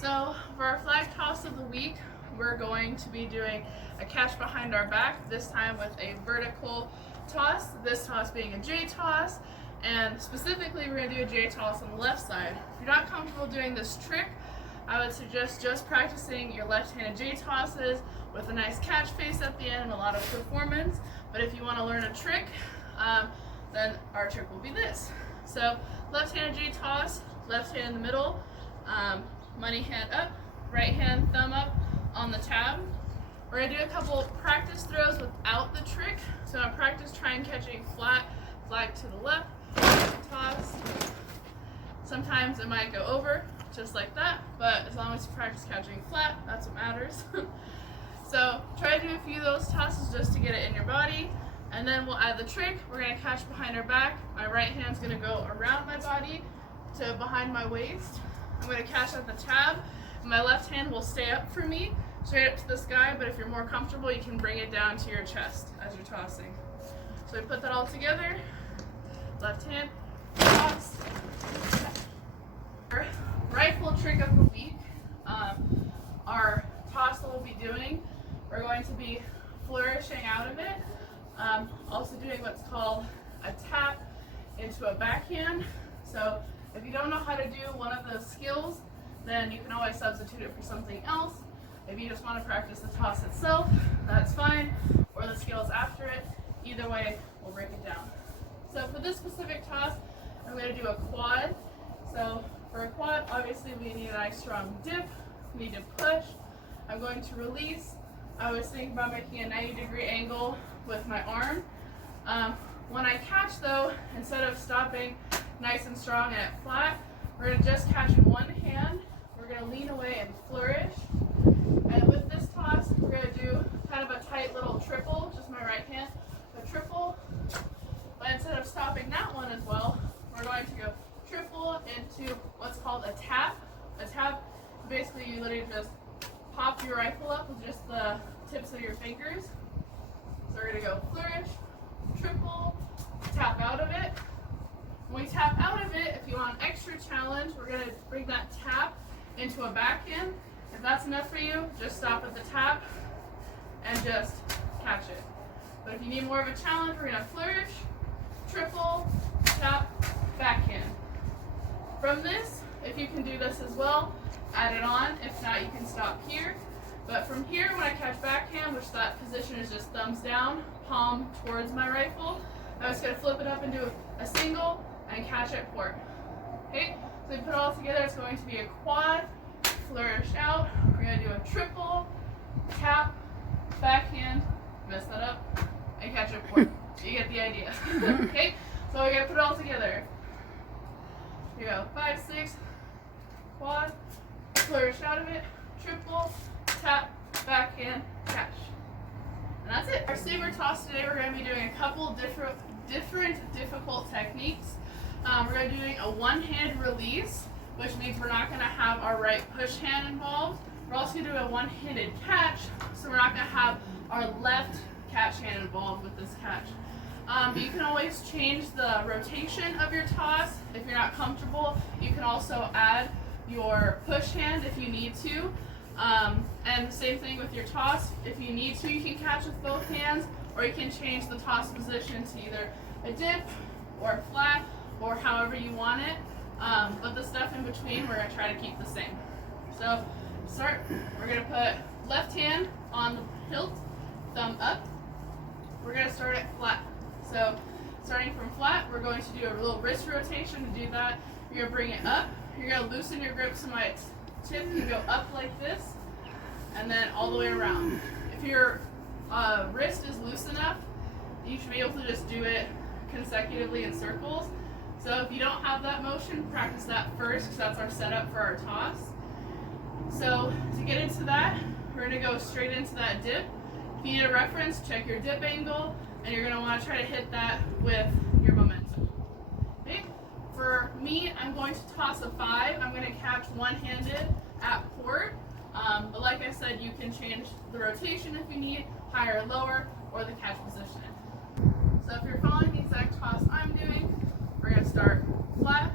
So for our flag toss of the week, we're going to be doing a catch behind our back, this time with a vertical toss, this toss being a J toss, and specifically we're going to do a J toss on the left side. If you're not comfortable doing this trick, I would suggest just practicing your left-handed J tosses with a nice catch face at the end and a lot of performance. But if you want to learn a trick, then our trick will be this. So left-handed J toss, left hand in the middle, money hand up, right hand thumb up on the tab. We're going to do a couple practice throws without the trick. So I practice trying catching flat, flag to the left, toss. Sometimes it might go over, just like that, but as long as you practice catching flat, that's what matters. So try to do a few of those tosses just to get it in your body, and then we'll add the trick. We're going to catch behind our back. My right hand's going to go around my body to behind my waist. I'm going to catch at the tab, and my left hand will stay up for me, straight up to the sky, but if you're more comfortable, you can bring it down to your chest as you're tossing. So we put that all together, left hand, toss. Our rifle trick of the week, our toss that we'll be doing, we're going to be flourishing out of it, also doing what's called a tap into a backhand. So if you don't know how to do one of those skills, then you can always substitute it for something else. If you just want to practice the toss itself, that's fine, or the skills after it. Either way, we'll break it down. So for this specific toss, I'm going to do a quad. So for a quad, obviously we need a nice strong dip, we need to push. I'm going to release. I was thinking about making a 90-degree angle with my arm. When I catch though, instead of stopping nice and strong and flat, we're going to just catch in one hand. We're going to lean away and flourish. And with this toss, we're going to do kind of a tight little triple, just my right hand, a triple. But instead of stopping that one as well, we're going to go triple into what's called a tap. A tap, basically you literally just pop your rifle up with just the tips of your fingers. So we're going to go flourish, triple, tap out of it. When we tap out of it, if you want an extra challenge, we're going to bring that tap into a backhand. If that's enough for you, just stop at the tap and just catch it. But if you need more of a challenge, we're going to flourish, triple, tap, backhand. From this, if you can do this as well, add it on. If not, you can stop here. But from here, when I catch backhand, which that position is just thumbs down, palm towards my rifle, I'm just going to flip it up and do a single and catch at port. Okay, so we put it all together, it's going to be a quad, flourish out. We're going to do a triple, tap, backhand, mess that up, and catch at port. You get the idea. Okay, so we're going to put it all together. Here we go, 5, 6, quad, flourish out of it, triple, tap, backhand, catch. And that's it. Our saber toss today, we're going to be doing a couple different difficult techniques. We're going to be doing a one-hand release, which means we're not going to have our right push hand involved. We're also going to do a one-handed catch, so we're not going to have our left catch hand involved with this catch. You can always change the rotation of your toss if you're not comfortable. You can also add your push hand if you need to. And the same thing with your toss. If you need to, you can catch with both hands, or you can change the toss position to either a dip or a flat, or however you want it. But the stuff in between, we're going to try to keep the same. So start, we're going to put left hand on the hilt, thumb up. We're going to start at flat. So starting from flat, we're going to do a little wrist rotation. To do that, you're going to bring it up. You're going to loosen your grip so my tip can go up like this, and then all the way around. If your wrist is loose enough, you should be able to just do it consecutively in circles. So if you don't have that motion, practice that first, because that's our setup for our toss. So to get into that, we're going to go straight into that dip. If you need a reference, check your dip angle, and you're going to want to try to hit that with your momentum. Okay? For me, I'm going to toss a 5. I'm going to catch one-handed at port. But like I said, you can change the rotation if you need, higher or lower, or the catch position. So if you're following the exact toss I'm doing, we're going to start flat,